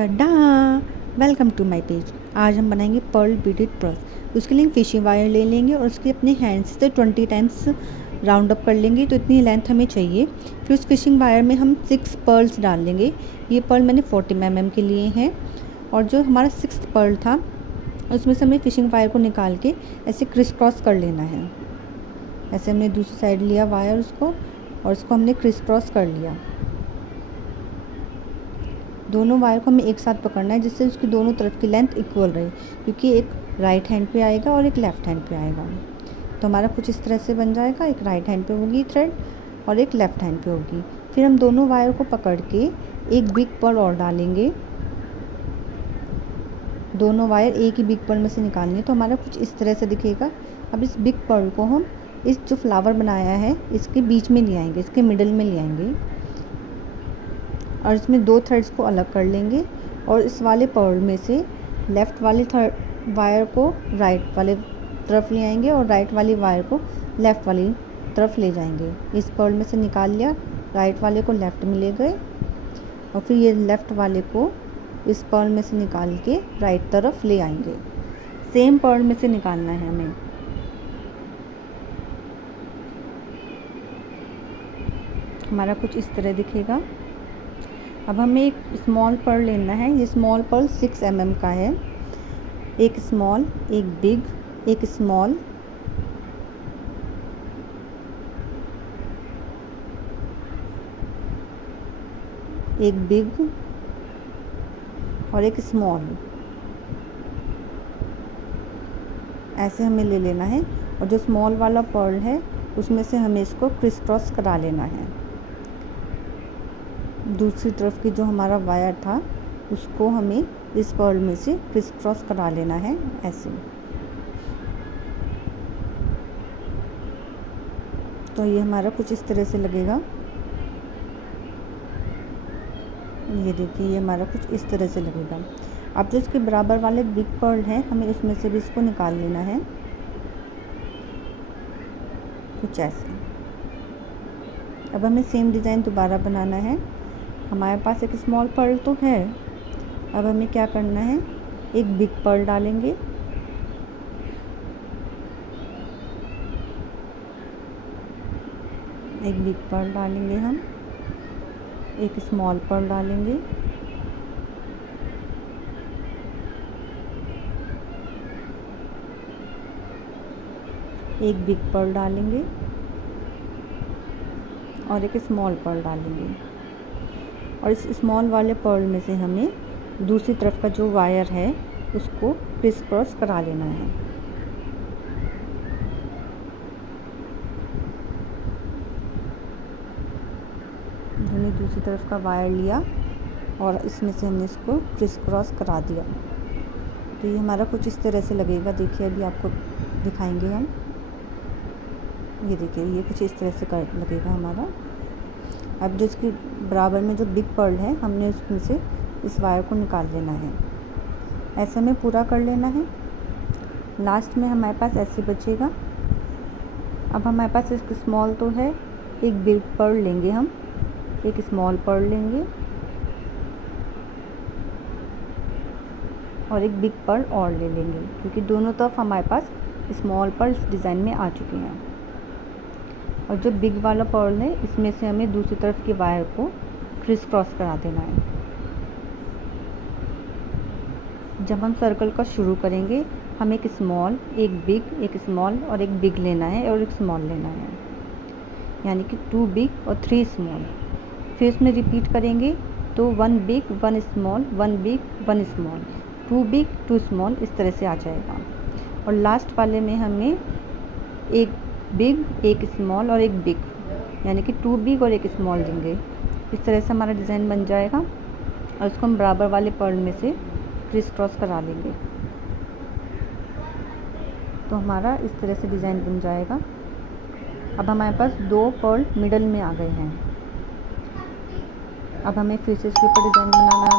टडा, welcome to my page. आज हम बनाएंगे पर्ल बीडेड पर्स। उसके लिए फिशिंग वायर ले लेंगे और उसके अपने हैंड से 20 टाइम्स राउंड अप कर लेंगे, तो इतनी लेंथ हमें चाहिए। फिर उस फिशिंग वायर में हम 6 पर्ल्स डाल लेंगे। ये पर्ल मैंने 40 mm के लिए हैं। और जो हमारा 6th पर्ल था उसमें से हमें फिशिंग वायर को निकाल के ऐसे क्रिस क्रॉस कर लेना है। ऐसे हमने दूसरी साइड लिया वायर उसको, और उसको हमने क्रिस क्रॉस कर लिया। दोनों वायर को हमें एक साथ पकड़ना है जिससे उसकी दोनों तरफ की लेंथ इक्वल रहे, क्योंकि एक राइट हैंड पे आएगा और एक लेफ़्ट हैंड पे आएगा। तो हमारा कुछ इस तरह से बन जाएगा, एक राइट हैंड पे होगी थ्रेड और एक लेफ़्ट हैंड पे होगी। फिर हम दोनों वायर को पकड़ के एक बिग पर्ल और डालेंगे। दोनों वायर एक ही बिग पर्ल में से निकालनी है, तो हमारा कुछ इस तरह से दिखेगा। अब इस बिग पर्ल को हम इस जो फ्लावर बनाया है इसके बीच में ले आएंगे, इसके मिडल में ले आएंगे और इसमें 2 थ्रेड्स को अलग कर लेंगे। और इस वाले पर्ल में से लेफ़्ट वाले वायर को राइट वाले तरफ ले आएंगे और राइट वाली वायर को लेफ़्ट वाली तरफ ले जाएंगे। इस पर्ल में से निकाल लिया, राइट वाले को लेफ़्ट में ले गए और फिर ये लेफ़्ट वाले को इस पर्ल में से निकाल के राइट तरफ ले आएंगे। सेम पर्ल में से निकालना है हमें। हमारा कुछ इस तरह दिखेगा। अब हमें एक स्मॉल पर्ल लेना है। ये स्मॉल पर्ल 6 mm का है। एक स्मॉल, एक बिग, एक स्मॉल, एक बिग और एक स्मॉल, ऐसे हमें ले लेना है। और जो स्मॉल वाला पर्ल है उसमें से हमें इसको क्रिस क्रॉस करा लेना है। दूसरी तरफ की जो हमारा वायर था उसको हमें इस पर्ल में से क्रिस क्रॉस करा लेना है ऐसे। तो ये हमारा कुछ इस तरह से लगेगा। ये देखिए, ये हमारा कुछ इस तरह से लगेगा। अब जो इसके बराबर वाले बिग पर्ल है हमें उसमें से भी इसको निकाल लेना है, कुछ ऐसे। अब हमें सेम डिज़ाइन दोबारा बनाना है। हमारे पास एक स्मॉल पर्ल तो है। अब हमें क्या करना है, एक बिग पर्ल डालेंगे, एक बिग पर्ल डालेंगे हम, एक स्मॉल पर्ल डालेंगे, एक बिग पर्ल डालेंगे और एक स्मॉल पर्ल डालेंगे। और इस स्मॉल वाले पर्ल में से हमें दूसरी तरफ का जो वायर है उसको क्रिस क्रॉस करा लेना है। हमने दूसरी तरफ का वायर लिया और इसमें से हमने इसको क्रिस क्रॉस करा दिया। तो ये हमारा कुछ इस तरह से लगेगा। देखिए, अभी आपको दिखाएंगे हम। ये देखिए, ये कुछ इस तरह से लगेगा हमारा। अब जो इसके बराबर में जो बिग पर्ल है हमने उसमें से इस वायर को निकाल लेना है। ऐसे हमें पूरा कर लेना है। लास्ट में हमारे पास ऐसे बचेगा। अब हमारे पास एक स्मॉल तो है, एक बिग पर्ल लेंगे हम, एक स्मॉल पर्ल लेंगे और एक बिग पर्ल और ले लेंगे, क्योंकि दोनों तरफ हमारे पास स्मॉल पर्ल इस डिज़ाइन में आ चुके हैं। और जो बिग वाला पर्ल है इसमें से हमें दूसरी तरफ के वायर को क्रिस क्रॉस करा देना है। जब हम सर्कल का शुरू करेंगे हम एक स्मॉल, एक बिग, एक स्मॉल और एक बिग लेना है और एक स्मॉल लेना है, यानी कि 2 बिग और 3 स्मॉल। फिर इसमें रिपीट करेंगे तो 1 big 1 small, 1 big 1 small, 2 big 2 small, इस तरह से आ जाएगा। और लास्ट वाले में हमें एक बिग, एक स्मॉल और एक बिग, यानी कि 2 बिग और एक स्मॉल देंगे। इस तरह से हमारा डिज़ाइन बन जाएगा और उसको हम बराबर वाले पर्ल में से क्रिस क्रॉस करा लेंगे। तो हमारा इस तरह से डिज़ाइन बन जाएगा। अब हमारे पास 2 पर्ल मिडल में आ गए हैं। अब हमें फिर से इसके ऊपर डिज़ाइन बनाना है।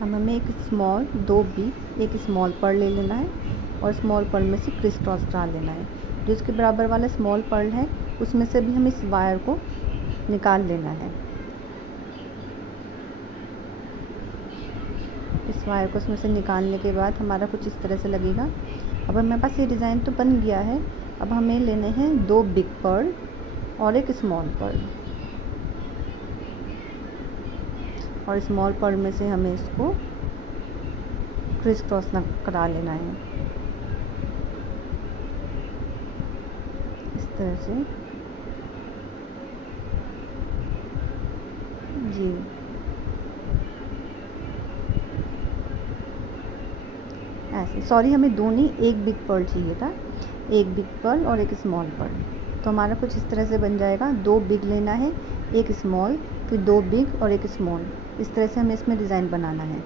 अब हमें एक स्मॉल, 2 बिग, एक स्मॉल पर्ल ले लेना है और स्मॉल पर्ल में से क्रिस क्रॉस करा लेना है। जो इसके बराबर वाला स्मॉल पर्ल है उसमें से भी हम इस वायर को निकाल लेना है। इस वायर को उसमें से निकालने के बाद हमारा कुछ इस तरह से लगेगा। अब हमारे पास ये डिज़ाइन तो बन गया है। अब हमें लेने हैं 2 बिग पर्ल और एक स्मॉल पर्ल, और स्मॉल पर्ल में से हमें इसको क्रिस क्रॉस करा लेना है इस तरह से जी। ऐसे, सॉरी हमें दो नहीं, एक बिग पर्ल चाहिए था, एक बिग पर्ल और एक स्मॉल पर्ल। तो हमारा कुछ इस तरह से बन जाएगा। 2 बिग लेना है, एक स्मॉल, फिर 2 बिग और एक स्मॉल। इस तरह से हमें इसमें डिज़ाइन बनाना है।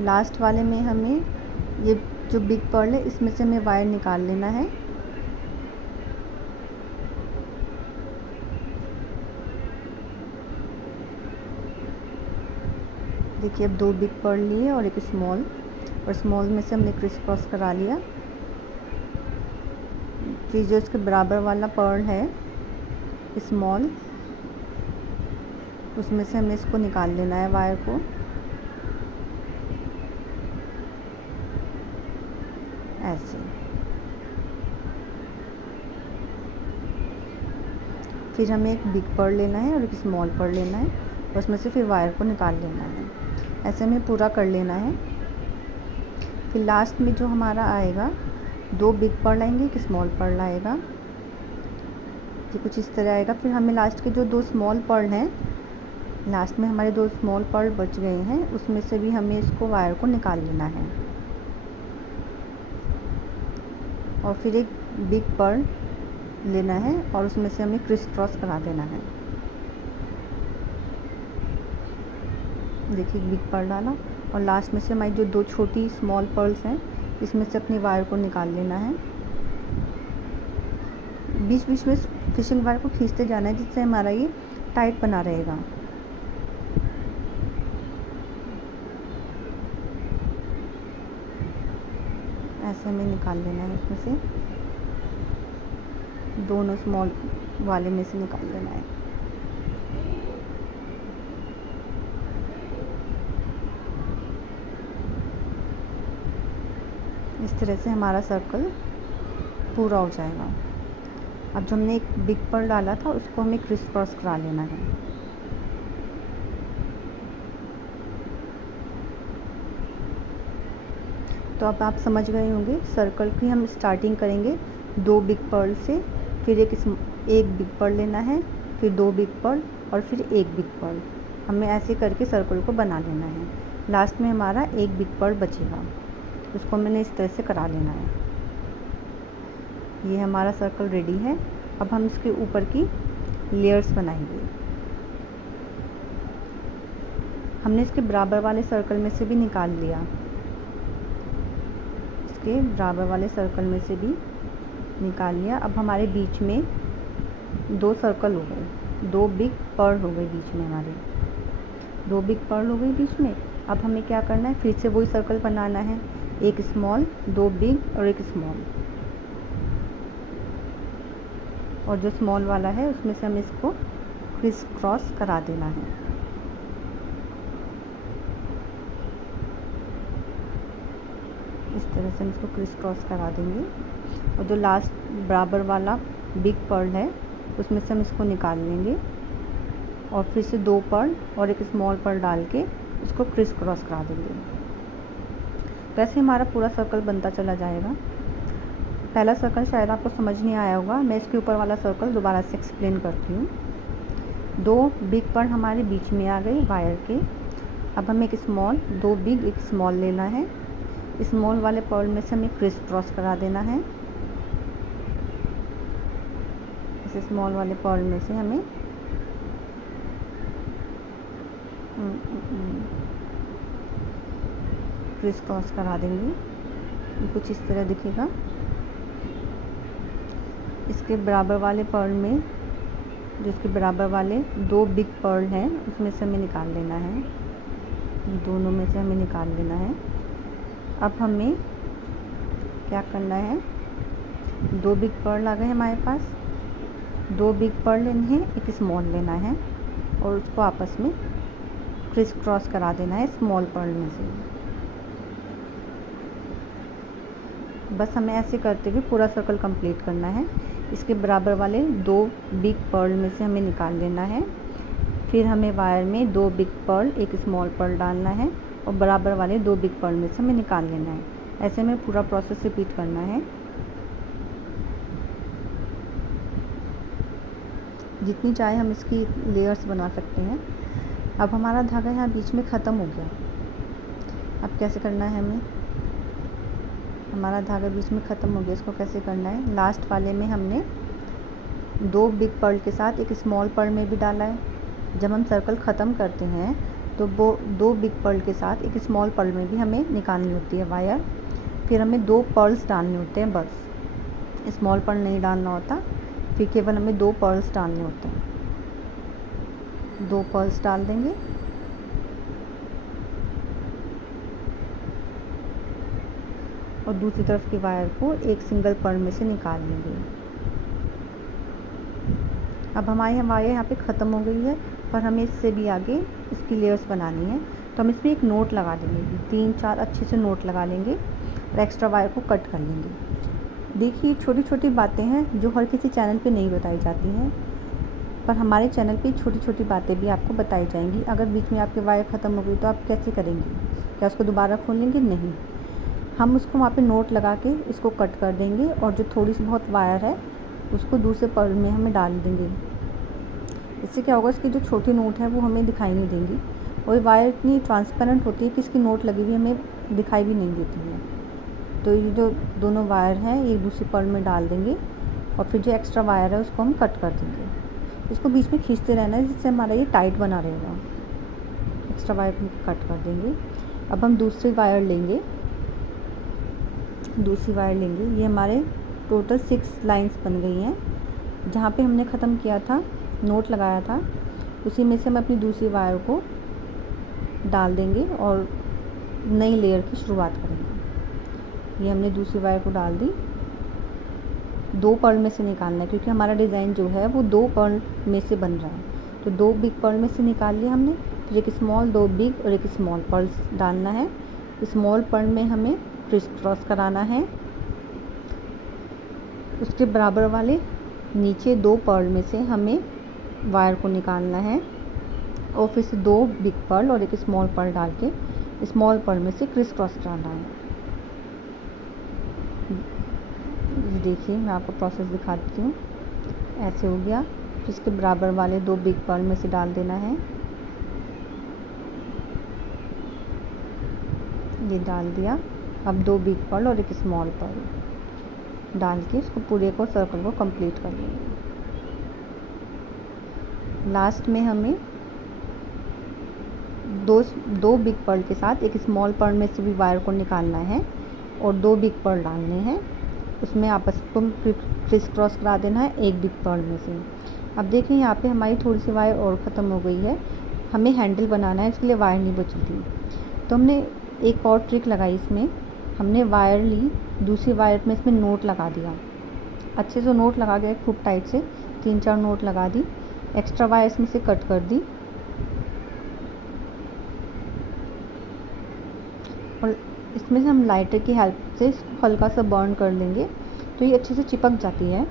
लास्ट वाले में हमें ये जो बिग पर्ल है इसमें से हमें वायर निकाल लेना है। देखिए अब 2 बिग पर्ल लिए और एक स्मॉल, और स्मॉल में से हमने क्रिस क्रॉस करा लिया। फिर जो इसके बराबर वाला पर्ल है स्मॉल, उसमें से हमें इसको निकाल लेना है वायर को। ऐसे फिर हमें एक बिग पर्ल लेना है और एक स्मॉल पर्ल लेना है, और उसमें से फिर वायर को निकाल लेना है। ऐसे हमें पूरा कर लेना है। फिर लास्ट में जो हमारा आएगा 2 बिग पर्ल आएंगे, एक स्मॉल पर्ल आएगा, ये कुछ इस तरह आएगा। फिर हमें लास्ट के जो 2 स्मॉल पर्ल हैं, लास्ट में हमारे 2 स्मॉल पर्ल बच गए हैं, उसमें से भी हमें इसको वायर को निकाल लेना है। और फिर एक बिग पर्ल लेना है और उसमें से हमें क्रिस क्रॉस करा देना है। देखिए बिग पर्ल डाला, और लास्ट में से हमारी जो 2 छोटी स्मॉल पर्ल्स हैं इसमें से अपनी वायर को निकाल लेना है। बीच बीच में फिशिंग वायर को खींचते जाना है, जिससे हमारा ये टाइट बना रहेगा। ऐसे हमें निकाल लेना है, इसमें से दोनों स्मॉल वाले में से निकाल लेना है। इस तरह से हमारा सर्कल पूरा हो जाएगा। अब जो हमने एक बिग पर्ल डाला था उसको हमें क्रिस क्रॉस करा लेना है। तो अब आप समझ गए होंगे, सर्कल की हम स्टार्टिंग करेंगे 2 बिग पर्ल से, फिर एक बिग पर्ल लेना है, फिर 2 बिग पर्ल और फिर एक बिग पर्ल। हमें ऐसे करके सर्कल को बना लेना है। लास्ट में हमारा एक बिग पर्ल बचेगा, उसको मैंने इस तरह से करा लेना है। ये हमारा सर्कल रेडी है। अब हम इसके ऊपर की लेयर्स बनाएंगे। हमने इसके बराबर वाले सर्कल में से भी निकाल लिया, इसके बराबर वाले सर्कल में से भी निकाल लिया। अब हमारे बीच में 2 सर्कल हो गए, 2 बिग पर्ल हो गए बीच में, हमारे 2 बिग पर्ल हो गई बीच में। अब हमें क्या करना है, फिर से वही सर्कल बनाना है, एक स्मॉल, 2 बिग और एक स्मॉल, और जो स्मॉल वाला है उसमें से हमें इसको क्रिस क्रॉस करा देना है। इस तरह से हम इसको क्रिस क्रॉस करा देंगे, और जो लास्ट बराबर वाला बिग पर्ल है उसमें से हम इसको निकाल लेंगे, और फिर से 2 पर्ल और एक स्मॉल पर्ल डाल के इसको क्रिस क्रॉस करा देंगे। वैसे हमारा पूरा सर्कल बनता चला जाएगा। पहला सर्कल शायद आपको समझ नहीं आया होगा, मैं इसके ऊपर वाला सर्कल दोबारा से एक्सप्लेन करती हूँ। 2 बिग पर्ल हमारे बीच में आ गई वायर के। अब हमें एक स्मॉल, 2 बिग एक स्मॉल लेना है। स्मॉल वाले पर्ल में से हमें क्रिस क्रॉस करा देना है। इस स्मॉल वाले पर्ल में से हमें क्रिस क्रॉस करा देंगे। ये कुछ इस तरह दिखेगा। इसके बराबर वाले पर्ल में, जो इसके बराबर वाले 2 बिग पर्ल हैं उसमें से हमें निकाल लेना है, दोनों में से हमें निकाल लेना है। अब हमें क्या करना है, 2 बिग पर्ल आ गए हमारे पास, 2 बिग पर्ल लेने हैं, एक स्मॉल लेना है। और उसको आपस में क्रिस क्रॉस करा देना है स्मॉल पर्ल में से। बस हमें ऐसे करते हुए पूरा सर्कल कंप्लीट करना है। इसके बराबर वाले 2 बिग पर्ल में से हमें निकाल लेना है। फिर हमें वायर में 2 बिग पर्ल, 1 स्मॉल पर्ल डालना है और बराबर वाले 2 बिग पर्ल में से हमें निकाल लेना है। ऐसे हमें पूरा प्रोसेस रिपीट करना है। जितनी चाहे हम इसकी लेयर्स बना सकते हैं। अब हमारा धागा यहाँ बीच में ख़त्म हो गया। अब कैसे करना है हमें, हमारा धागा बीच में ख़त्म हो गया, इसको कैसे करना है। लास्ट वाले में हमने 2 बिग पर्ल के साथ 1 स्मॉल पर्ल में भी डाला है। जब हम सर्कल ख़त्म करते हैं तो वो 2 बिग पर्ल के साथ 1 स्मॉल पर्ल में भी हमें निकालनी होती है वायर। फिर हमें 2 पर्ल्स डालने होते हैं, बस स्मॉल पर्ल नहीं डालना होता। फिर केवल हमें 2 पर्ल्स डालने होते हैं। 2 पर्ल्स डाल देंगे और दूसरी तरफ की वायर को एक सिंगल पर्ल में से निकाल लेंगे। अब हमारी वायर यहाँ पे ख़त्म हो गई है, पर हमें इससे भी आगे इसकी लेयर्स बनानी है। तो हम इसमें एक नोट लगा देंगे, 3-4 अच्छे से नोट लगा लेंगे और एक्स्ट्रा वायर को कट कर लेंगे। देखिए छोटी छोटी बातें हैं जो हर किसी चैनल पे नहीं बताई जाती हैं, पर हमारे चैनल पे छोटी छोटी बातें भी आपको बताई जाएंगी। अगर बीच में आपके वायर ख़त्म हो गई तो आप कैसे करेंगे, क्या उसको दोबारा खोल लेंगे? नहीं, हम उसको वहाँ पे नोट लगा के इसको कट कर देंगे और जो थोड़ी सी बहुत वायर है उसको दूसरे पर्ल में हमें डाल देंगे। इससे क्या होगा, इसकी जो छोटी नोट है वो हमें दिखाई नहीं देंगी और वायर इतनी ट्रांसपेरेंट होती है कि इसकी नोट लगी हुई हमें दिखाई भी नहीं देती है। तो ये जो दोनों वायर हैं ये दूसरी पर्ल में डाल देंगे और फिर जो एक्स्ट्रा वायर है उसको हम कट कर देंगे। इसको बीच में खींचते रहना है जिससे हमारा ये टाइट बना रहेगा। एक्स्ट्रा वायर कट कर देंगे। अब हम दूसरी वायर लेंगे, ये हमारे टोटल 6 लाइंस बन गई हैं। जहाँ पे हमने ख़त्म किया था, नोट लगाया था, उसी में से हम अपनी दूसरी वायर को डाल देंगे और नई लेयर की शुरुआत करेंगे। ये हमने दूसरी वायर को डाल दी। 2 पर्ल में से निकालना है क्योंकि हमारा डिज़ाइन जो है वो 2 पर्ल में से बन रहा है। तो 2 बिग पर्ल में से निकाल लिया हमने। फिर 1 स्मॉल, 2 बिग और 1 स्मॉल पर्ल डालना है। स्मॉल पर्ल में हमें क्रिस क्रॉस कराना है। उसके बराबर वाले नीचे 2 पर्ल में से हमें वायर को निकालना है और फिर से 2 बिग पर्ल और 1 स्मॉल पर्ल डाल के स्मॉल पर्ल में से क्रिस क्रॉस कराना है। ये देखिए मैं आपको प्रोसेस दिखा देती हूँ। ऐसे हो गया। फिर इसके बराबर वाले 2 बिग पर्ल में से डाल देना है। ये डाल दिया। अब 2 बिग पर्ल और 1 स्मॉल पर्ल डाल के इसको पूरे को सर्कल को कंप्लीट कर लेंगे। लास्ट में हमें 2 बिग पर्ल के साथ 1 स्मॉल पर्ल में से भी वायर को निकालना है और 2 बिग पर्ल डालने हैं। उसमें आपस को क्रिस क्रॉस करा देना है 1 बिग पर्ल में से। अब देखिए यहाँ पे हमारी थोड़ी सी वायर और ख़त्म हो गई है। हमें हैंडल बनाना है, इसके लिए वायर नहीं बची थी। तो हमने एक और ट्रिक लगाई। इसमें हमने वायर ली, दूसरी वायर में इसमें नोट लगा दिया। अच्छे से नोट लगा के खूब टाइट से 3-4 नोट लगा दी। एक्स्ट्रा वायर इसमें से कट कर दी और इसमें से हम लाइटर की हेल्प से इसको हल्का सा बर्न कर लेंगे तो ये अच्छे से चिपक जाती है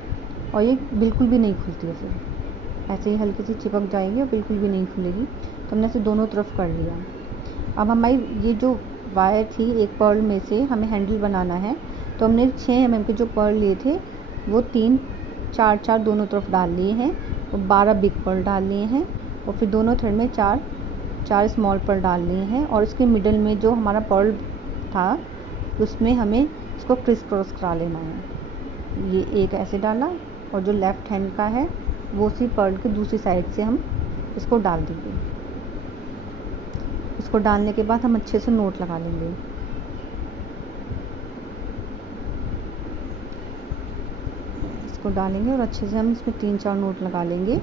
और ये बिल्कुल भी नहीं खुलती है। फिर ऐसे ही हल्की सी चिपक जाएगी और बिल्कुल भी नहीं खुलेगी। तो हमने इसे दोनों तरफ कर लिया। अब हमारी ये जो वायर थी, एक पर्ल में से हमें हैंडल बनाना है। तो हमने 6 mm के जो पर्ल लिए थे वो 3-4 दोनों तरफ डाल लिए हैं और 12 बिग पर्ल डाल लिए हैं और फिर दोनों थ्रेड में 4 स्मॉल पर्ल डाल लिए हैं। और इसके मिडल में जो हमारा पर्ल था उसमें हमें इसको क्रिस क्रॉस करा लेना है। ये एक ऐसे डाला और जो लेफ़्ट हैंड का है वो उसी पर्ल के दूसरी साइड से हम इसको डाल देंगे। इसको डालने के बाद हम अच्छे से नोट लगा लेंगे। इसको डालेंगे और अच्छे से हम इसमें 3-4 नोट लगा लेंगे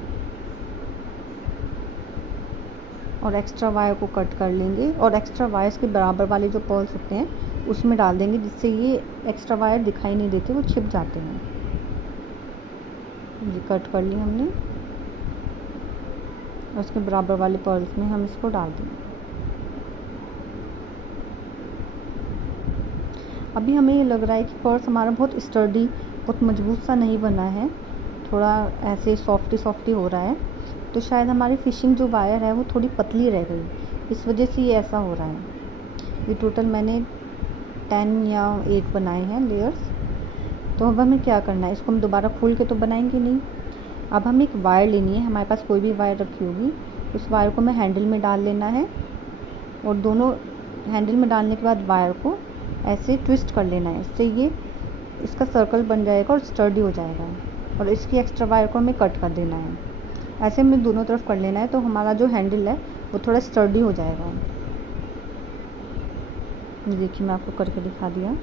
और एक्स्ट्रा वायर को कट कर लेंगे और एक्स्ट्रा वायर्स के बराबर वाले जो पर्ल्स होते हैं उसमें डाल देंगे, जिससे ये एक्स्ट्रा वायर दिखाई नहीं देते, वो छिप जाते हैं। ये कट कर लिए हमने। और उसके बराबर वाले पर्ल्स में हम इसको डाल देंगे। अभी हमें ये लग रहा है कि पर्स हमारा बहुत स्टर्डी, बहुत मजबूत सा नहीं बना है, थोड़ा ऐसे सॉफ्टी हो रहा है, तो शायद हमारी फ़िशिंग जो वायर है वो थोड़ी पतली रह गई, इस वजह से ये ऐसा हो रहा है। ये टोटल मैंने 10 या 8 बनाए हैं लेयर्स। तो अब हमें क्या करना है, इसको हम दोबारा खोल के तो बनाएंगे नहीं। अब हमें एक वायर लेनी है, हमारे पास कोई भी वायर रखी होगी, उस वायर को हमें हैंडल में डाल लेना है और दोनों हैंडल में डालने के बाद वायर को ऐसे ट्विस्ट कर लेना है। इससे ये इसका सर्कल बन जाएगा और स्टर्डी हो जाएगा, और इसकी एक्स्ट्रा वायर को हमें कट कर देना है। ऐसे हमें दोनों तरफ कर लेना है, तो हमारा जो हैंडल है वो थोड़ा स्टर्डी हो जाएगा। ये देखिए, मैं आपको करके दिखा दिया।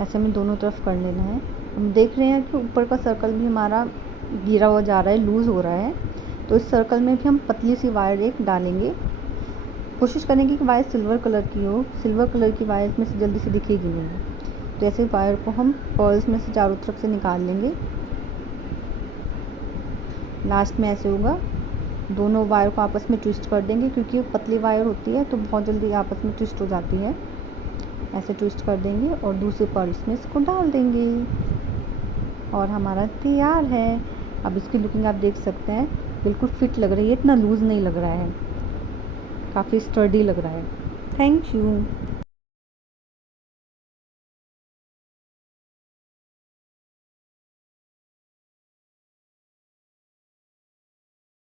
ऐसे हमें दोनों तरफ कर लेना है। हम देख रहे हैं कि ऊपर का सर्कल भी हमारा गिरा हुआ जा रहा है, लूज़ हो रहा है, तो इस सर्कल में भी हम पतली सी वायर एक डालेंगे। कोशिश करेंगे कि वायर सिल्वर कलर की हो, सिल्वर कलर की वायर इसमें से जल्दी से दिखेगी नहीं। तो ऐसे वायर को हम पर्ल्स में से चारों तरफ से निकाल लेंगे। लास्ट में ऐसे होगा, दोनों वायर को आपस में ट्विस्ट कर देंगे, क्योंकि पतली वायर होती है तो बहुत जल्दी आपस में ट्विस्ट हो जाती है। ऐसे ट्विस्ट कर देंगे और दूसरे पर्ल्स में इसको डाल देंगे और हमारा तैयार है। अब इसकी लुकिंग आप देख सकते हैं, बिल्कुल फिट लग रही है, इतना लूज़ नहीं लग रहा है, काफ़ी स्टर्डी लग रहा है। Thank you.